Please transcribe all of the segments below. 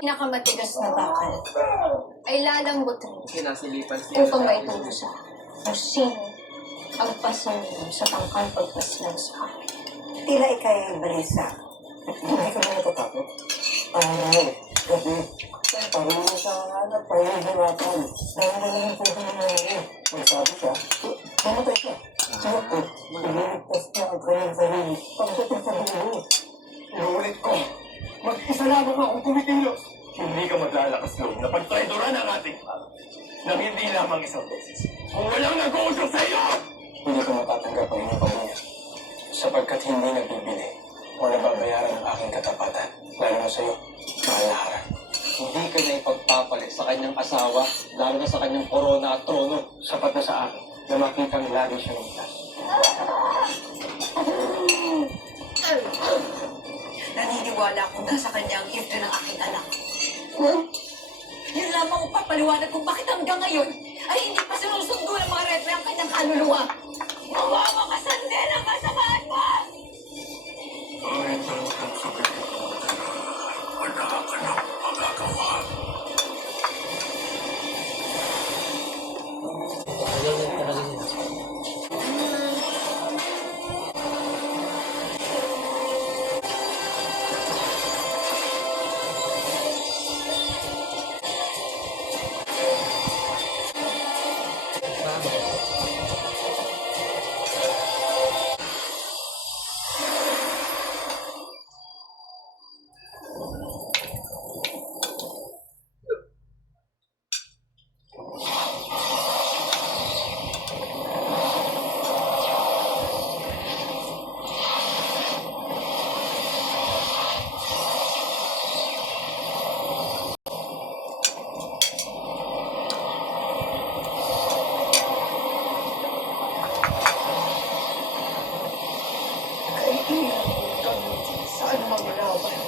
Pinakamatigas na bakal ay lalambot rin Sinasilipan upang maituro siya kung sino ang pasanino sa tangkang pagpaslang sa akin. Tila ikay balisa. Hindi ka ba natatakot? Kasi parang sa hanap, parang hirapan. Dahil na lang po ka naman. Magsabi siya, mamatay siya. So, ililigtas niya ang kanyang sarili. Pagdating sa dulo. Inuulit ko, mag-isa lamang akong kumikilos. Hindi ka maglalakas loob na pagtraidoran ang ating pag. Nang hindi lamang isang beses. Kung walang nag-uusap sa iyo! Hindi ko matatanggap ang inyong pamilya sapagkat hindi nagbibili o nababayaran ang aking katapatan, lalo na sa iyo, mahal na Hara. Hindi ka na ipagpapalit sa kanyang asawa, lalo na sa kanyang korona at trono. Sapat na sa akin na makitang lagi siya ligtas. Naniniwala akong nasa kanya ang gift ng aking anak. Yun lamang ang papaliwanag kung bakit hanggang ngayon ay hindi pa sinusundo ng mga repre ang kanyang kaluluwa. Mawawa ka, Sandel! Ang kasamaan mo! Kahit ang sakit wala ka nang magagawa. Ayaw niya talaga niya. Saan maglaban?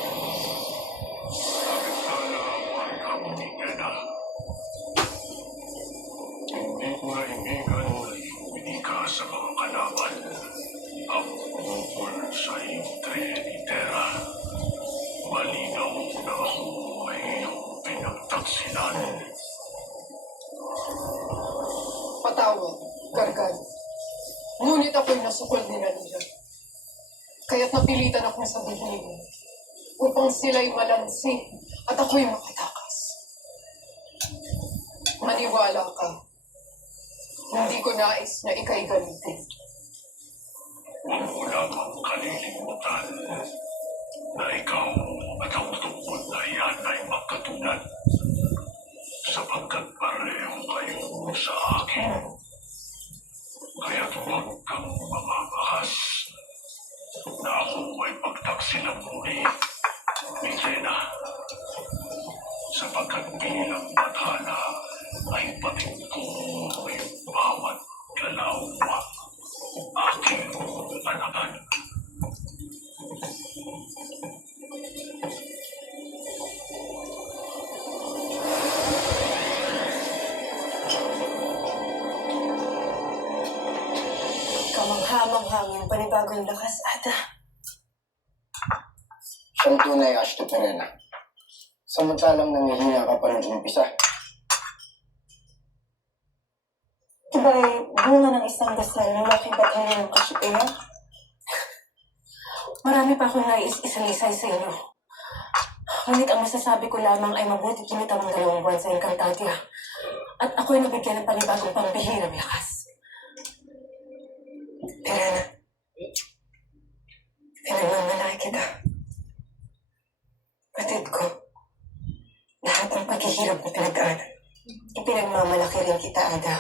Hindi ko naiingan hindi ka sa mga kalaban. Ang tungkol sa hintre ni Terra. Malinaw na ako ay iyong pinagtaksilan. Patawad, Gargan. Ngunit ako'y nasukol nila. Kaya't napilitan akong sabihin upang sila'y malansi at ako'y makatakas. Maniwala ka. Hindi ko nais na ika'y galitin. Wala kang kalilimutan na ikaw at ang tungkol na yan ay magkatulad sapagkat pareho kayo sa akin. Kaya't huwag kang mamakas na ako ay pagtaksilang muli ni Jenna sapagkat bilang matala ay pating ko yung bawat galaw aking anakan. Kamangha-manghang panibagong lakas, Ada. Siyang tunay, Ashto Perena. Samantalang nangihina ka pa ng umpisa. Diba'y bunga ng isang dasal ng aking batalyon ng Kashipeya? Marami pa akong nais-isalisay sa inyo. Ngunit ang masasabi ko lamang ay mabuti kinita ang 2 buwan sa Encantadia. At ako'y nabigyan ng panibagong pambihirang lakas. Perena, pinagmamalaki kita. Patid ko, lahat ng paghihirap na pinag-aanan, ipinagmamalaki rin kita, Ada.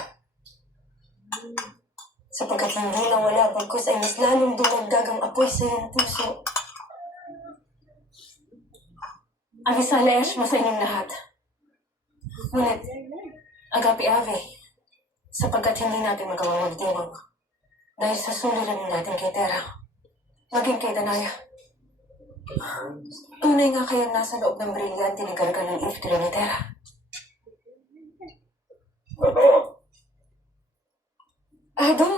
Sapagkat hindi lang wala bagkus ay mas lalong dumagdag ang apoy sa iyong puso. Avisalayash mo sa inyong lahat. Ngunit, agapi ave, sapagkat hindi natin magawang magdiwang. Dahil sa suliranin natin kay Terra, maging kay Danaya. Tunay nga kayo nasa loob ng brilyante ni Gargan ng Iftre ni Terra. Totoo. Ado!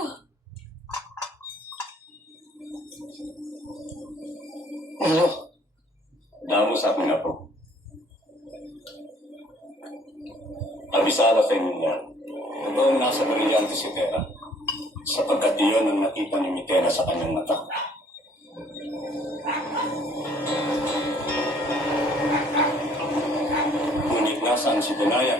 Milo, Damo sa akin na po. Abisada sa inyo yan. Totoong nasa brilyante si Tera. Sapagkat iyon ang nakita ni Mitera sa kanyang mata. Ngunit nasaan si Denaya?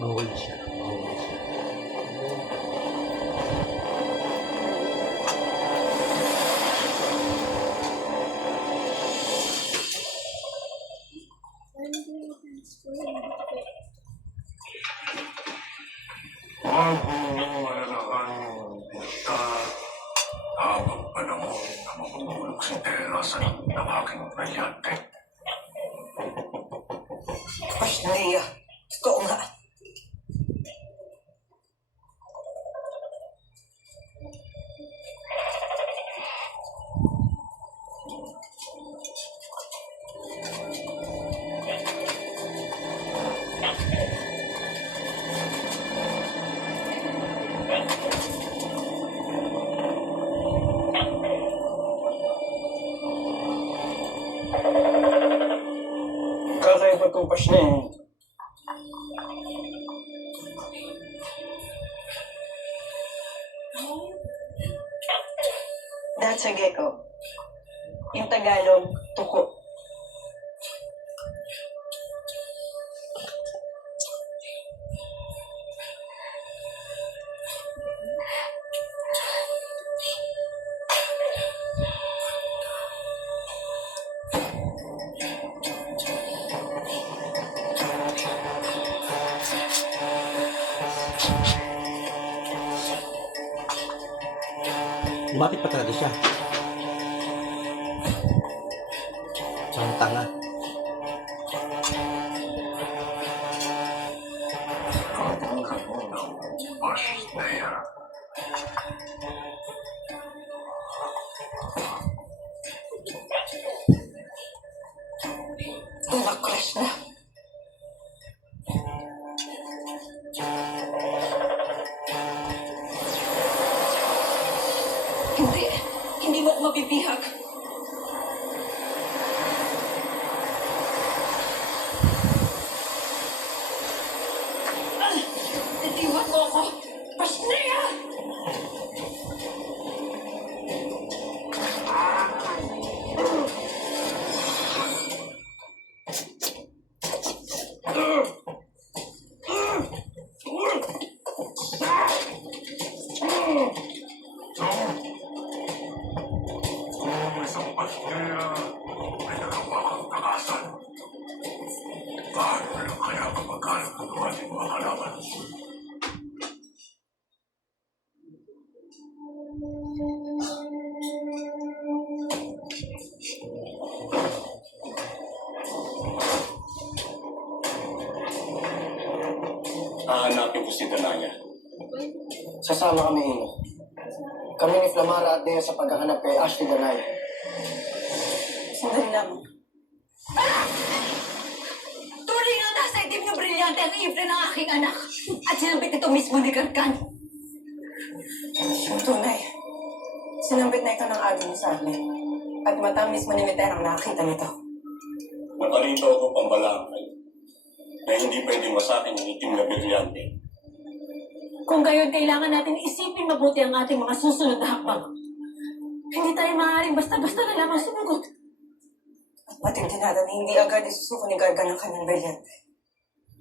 Mahuli siya. Mahuli siya. Huwag mong malalahan basta habang panahon na mamumulog si Tera sa ng aking brilyante. Pasnaya. Totoo nga. Kakaiba itong pas na eh. That's a gecko. Yung Tagalog, tuko. Lumapit pa talaga siya. Ang tanga. Pasnaya. Na-crash na. Hindi. Hindi mo ako mabibihag. Itiwan mo ako. Pasnaya! Kung isang Pasnaya ay nagawa kang takasan, paano na lang kaya kapag-alap ng ating mga kalaban? Hahanapin ko si Danaya. Sasama kami, Hilo. Kami ni Flamara at Dea sa paghahanap kay Ashley Danay. Sandali lang. Tunay nga nasa itim na brilyante ang ifre ng aking anak. At sinambit ito mismo ni Karkan. Yung tunay. Sinambit na ito ng agi mo sa amin. At mata mismo ni Mitera ang nakakita nito. Naparito ako pambalakay na hindi pwedeng masakin yung itim na brilyante. Kung gayon, kailangan natin isipin mabuti ang ating mga susunod na hakbang. Hindi tayo maaaring basta-basta na lamang sumugot. At matindi natin na hindi agad isusuko ni Gargan ng kanyang brilyante.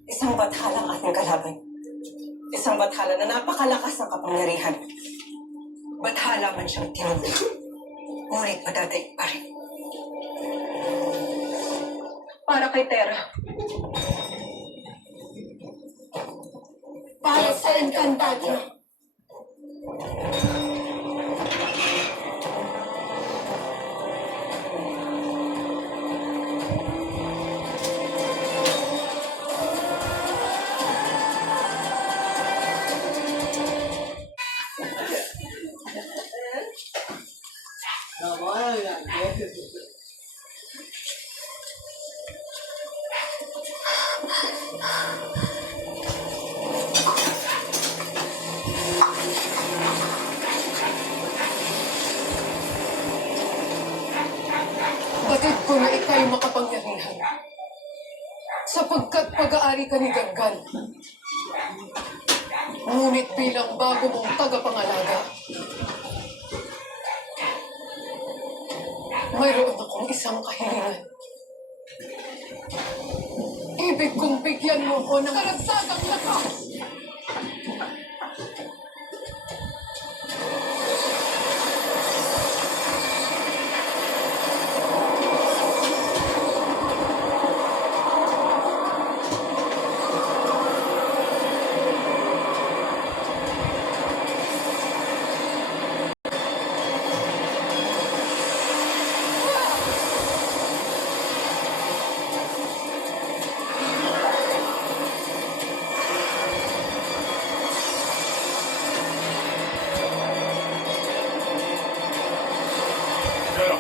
Isang bathala ang ating kalaban. Isang bathala na napakalakas ng kapangyarihan. Bathala man siyang tinuli. Ngunit madadaig pa rin. Para kay Tera. Para sa Encantadia. ko na ika'y makapangyarihan. Sapagkat pag-aari ka ni Gargan. Ngunit bilang bago mong tagapangalaga, mayroon akong isang kahilingan. Ibig kong bigyan mo ko ng karagdagang lakas. Tera,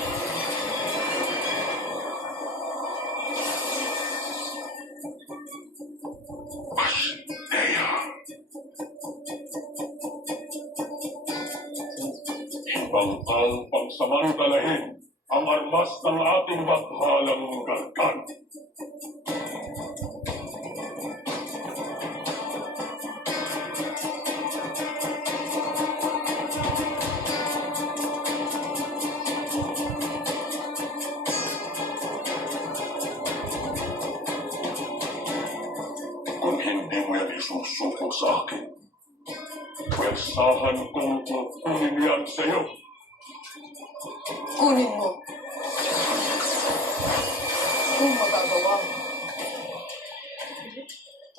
Astea. Ibang ang pagsamantalahin ang armas ng ating bathalang Gargan. Kung hindi mo yan isusuko sa akin, pwersahan kong kukunin yan sa'yo. Kunin mo. Kung magagawa mo.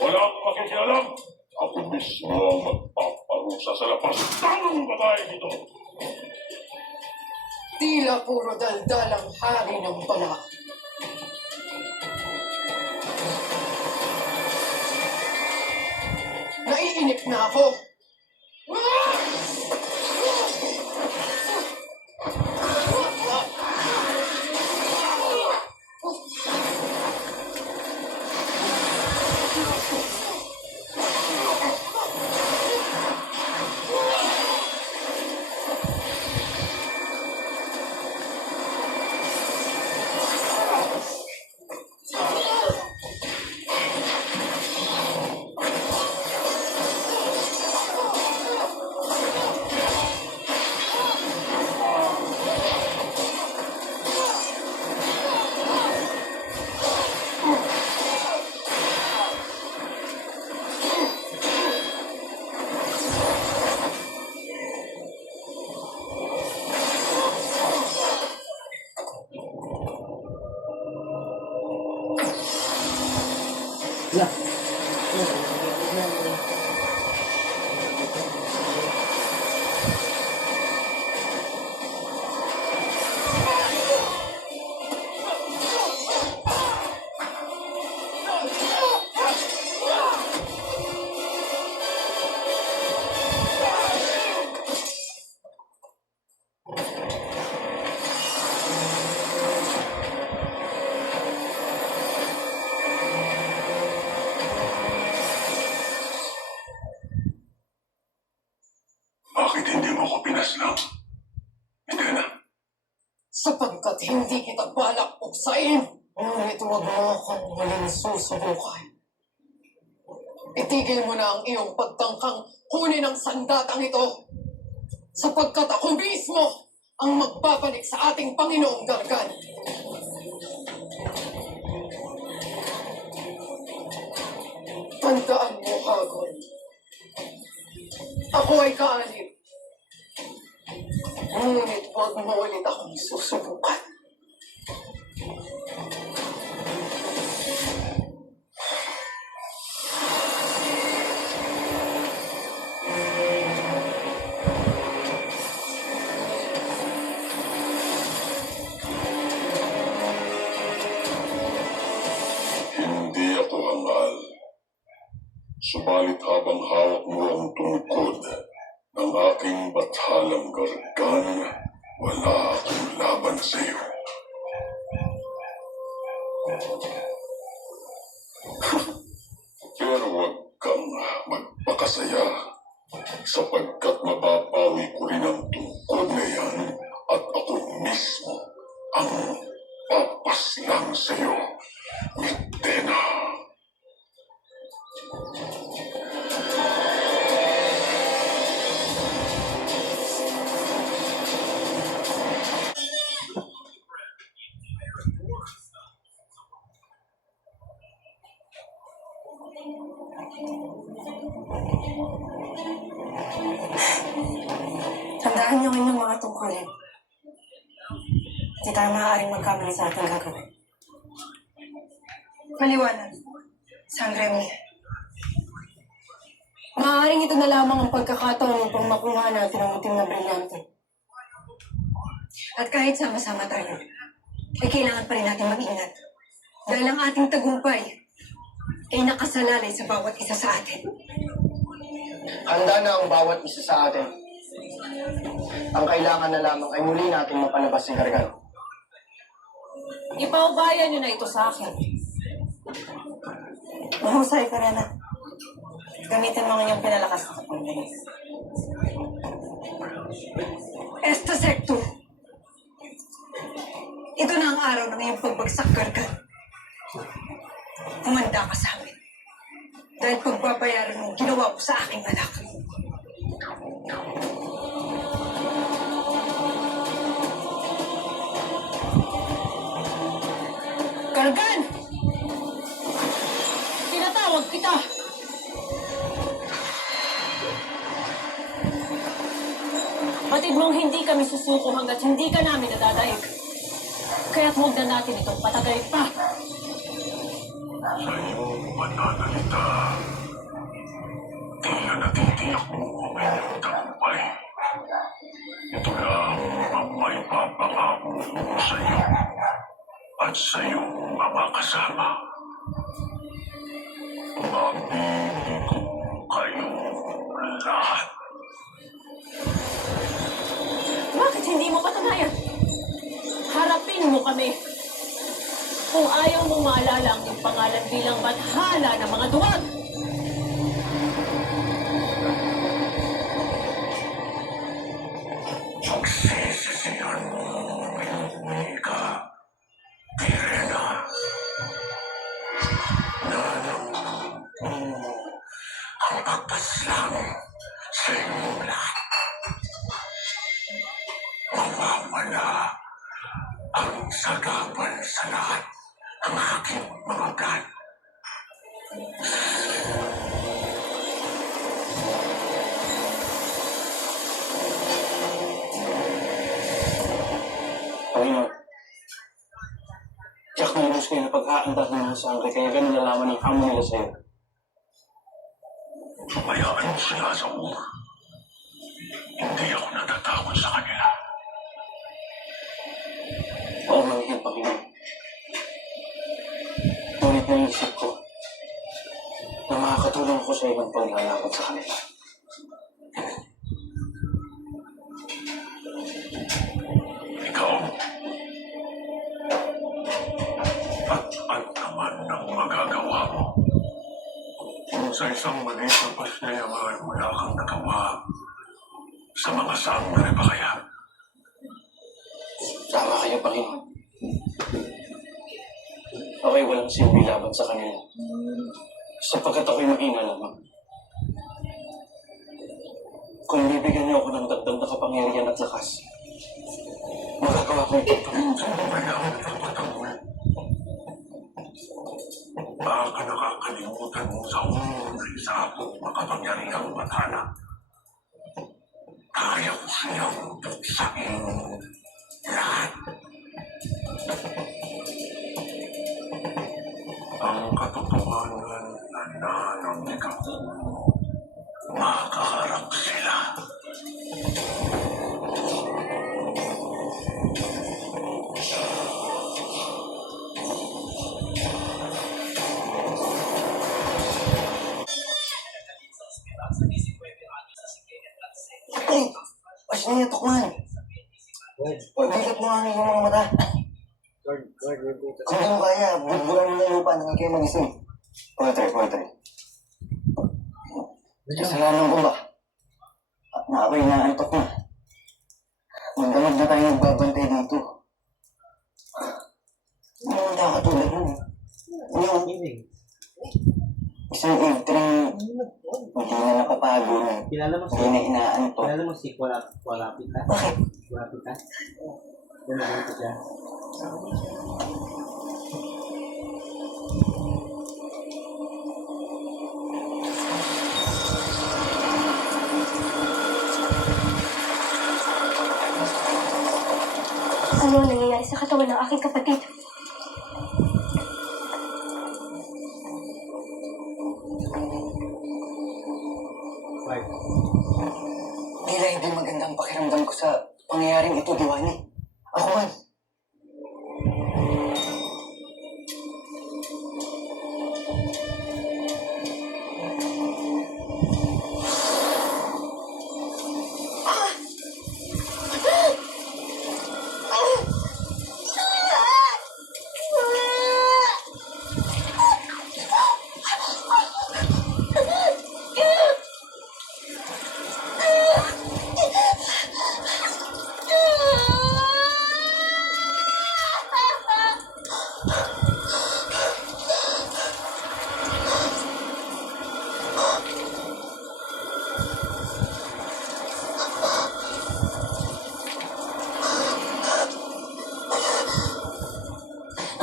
Wala akong makikialam. Ako mismo ang magpaparusa sa lapas ng babae nito. Tila puro daldalang hari ng pala. Naiinip na ako. Wala. Bakit hindi mo ko pinaslang? Hindi na. Sapagkat hindi kita balak puksain. Ngunit huwag mo akong muling susubukan. Itigil mo na ang iyong pagtangkang kunin ang sandatang ito. Sapagkat ako mismo ang magbabalik sa ating Panginoong Gargan. Tandaan mo, Hagon. Ako ay kaanib. Ngunit huwag mo ulit akong susubukan. Hindi ako hangal. Subalit habang hawak mo ang tungkod ng aking bathalang Gargan, wala akong laban sa iyo. Pero huwag kang magpakasaya sapagkat mababawi ko rin ang tungkod na yan at ako mismo ang papas Tandaan niyo ang inyong mga tungkulin. Hindi tayo maaaring magkamali sa ating gagawin. Maliwanag. San Remy. Maaaring ito na lamang ang pagkakataon upang makuha natin ang itim na brilyante. At kahit sama-sama tayo, ay kailangan pa rin natin mag-ingat. Dahil ang ating tagumpay ay nakasalalay sa bawat isa sa atin. Handa na ang bawat isa sa atin. Ang kailangan na lamang ay muli nating mapalabas si Gargan. Ipaubaya niyo na ito sa akin. Mahusay ka rin na. Gamitin mo ang iyong pinalakas na kapangyarihan. Esta Secto. Ito na ang araw ng iyong pagbagsak, Gargan. Humanda ka sa amin. Dahil pagbabayaran mo ang ginawa ko sa aking anak. Gargan! Tinatawag kita! Batid mong hindi kami susuko hanggat hindi ka namin nadadaig. Kaya't huwag na natin itong patagalin pa. Sa iyong pananalita, tila natitiyak mo ang inyong tagumpay. Ito lang ang may papangako ko sa iyo at sa iyong mga kasama. Mabibigo kayong lahat. Bakit hindi mo patunayan? Harapin mo kami. Kung ayaw mong maalala ang iyong pangalan bilang bathala ng mga duwag. Pagsisisihan mo ang iyong unika, Pirena. Nanampunin mo ang pagpaslang sa inyong lahat. Mawawala ang sagapan sa lahat ng aking mga plan. Panginoon, tiyak na lubos kayo na pag-aandar ng mga sangre, kaya ganun nalaman ang hamon nila sa'yo. Pabayaan mo sila sa Hindi ako natatakot sa kanila. Oo, mahigit, Panginoon. Ngunit naisip ko na makakatulong ako sa ibang paglalakot sa kanila. Ikaw, at ano naman ang magagawa mo? Kung sa isang maliit na pasyayaman wala kang nagawa, sa mga sangre ba kaya? Tama kayo, Panginoon. Ako'y walang silbi laban sa kanila. Sapagkat ako'y mahina lamang. Kung bibigyan niyo ako ng dagdag na kapangyarihan at lakas, magagawa ko ito. Sino ba yan ang nagpatawal? Baka nakakalimutan mo sa na isa akong makapangyarihang bathala. Kaya ko siyang buksain lahat. Ang katotohanan na nanamig ako, makaharap sila. Ay! Pas niya, Tukman! Pagbigat mo ang iyong mga mata. Kung di mo kaya, bulbulan mo ng lupa nang kayo magising. Poetry. Kasalanan ko ba? Na ako'y naantok na. Magdamag na tayo nagbabantay dito. Ano ang nakatulad mo? Yung isang evening, hindi na nakapagod. Kilala mo Hindi na inaantok. Kilala mo si Walapita? Bakit? Walapita? Kilala ko siya. Ano ang nangyayari sa katawan ng aking kapatid? Right. Tila hindi maganda ang pakiramdam ko sa pangyayaring ito, Diwani. Ako man.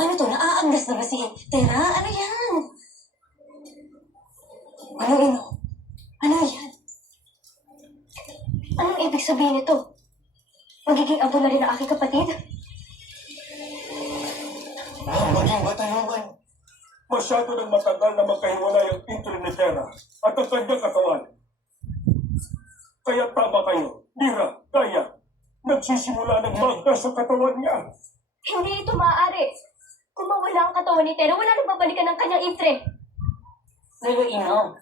Ano to? Naaanggas na ba si Tera? Ano yan? Ano, Ino? Ano yan? Anong ibig sabihin nito? Magiging apo na rin ang aking kapatid? Maging batalungan. Masyado nang matagal na magkahiwalay ang Trinitera at ang kanyang katawan. Kaya tama kayo, Mira, Kaya, nagsisimula ng magda sa katawan niya. Hindi ito maaari. Kung mawala ang katawan ni Tera, wala nang babalikan ng kanyang itre. Pero Ino,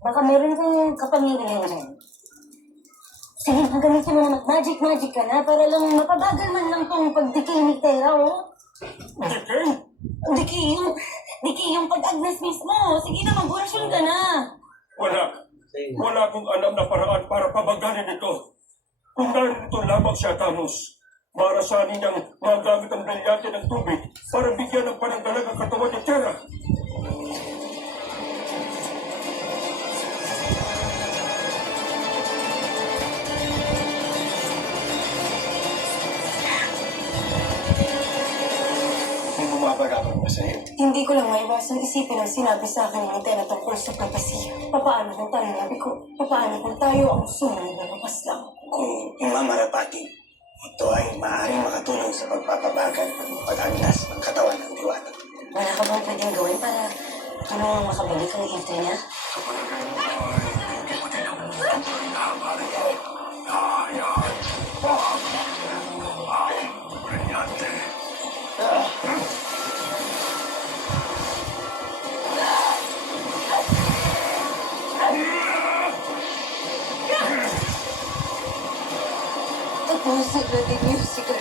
baka meron kang kapangyarihan dyan. Sige, gagamitin mo na mag-magic ka na para lang mapabagal man lang tong pagdikay ni Tera, oh. Dikay? Diki yung pag-agnas mismo. Sige na, mag-orasyon ka na. Wala akong alam na paraan para pabagalin ito. Kung narito lamang siya, Thanos, marasanin niyang magamit ang brilyante ng tubig para bigyan ng pananggalang ang katawan ni Terra. May bumabagabag ba sa'yo? Hindi ko lang maiwasang isipin ang sinabi sa akin ng Tena tungkol sa propesya. Papaano kung tayo nabi ko? Papaano kung tayo ang sumunod na lapas lang? Kung imamarapati, ito ay maaaring makatulong sa pagpapabagal ng pag-agnas ng katawan ng diwata. Wala ka bang pwedeng gawin para tulungang makabalik ang itre niya? Sa palagay mo ay hindi mo din ang hinahabari. Nahayaan. Aking brilyante. Ito, siguro din yung siguro.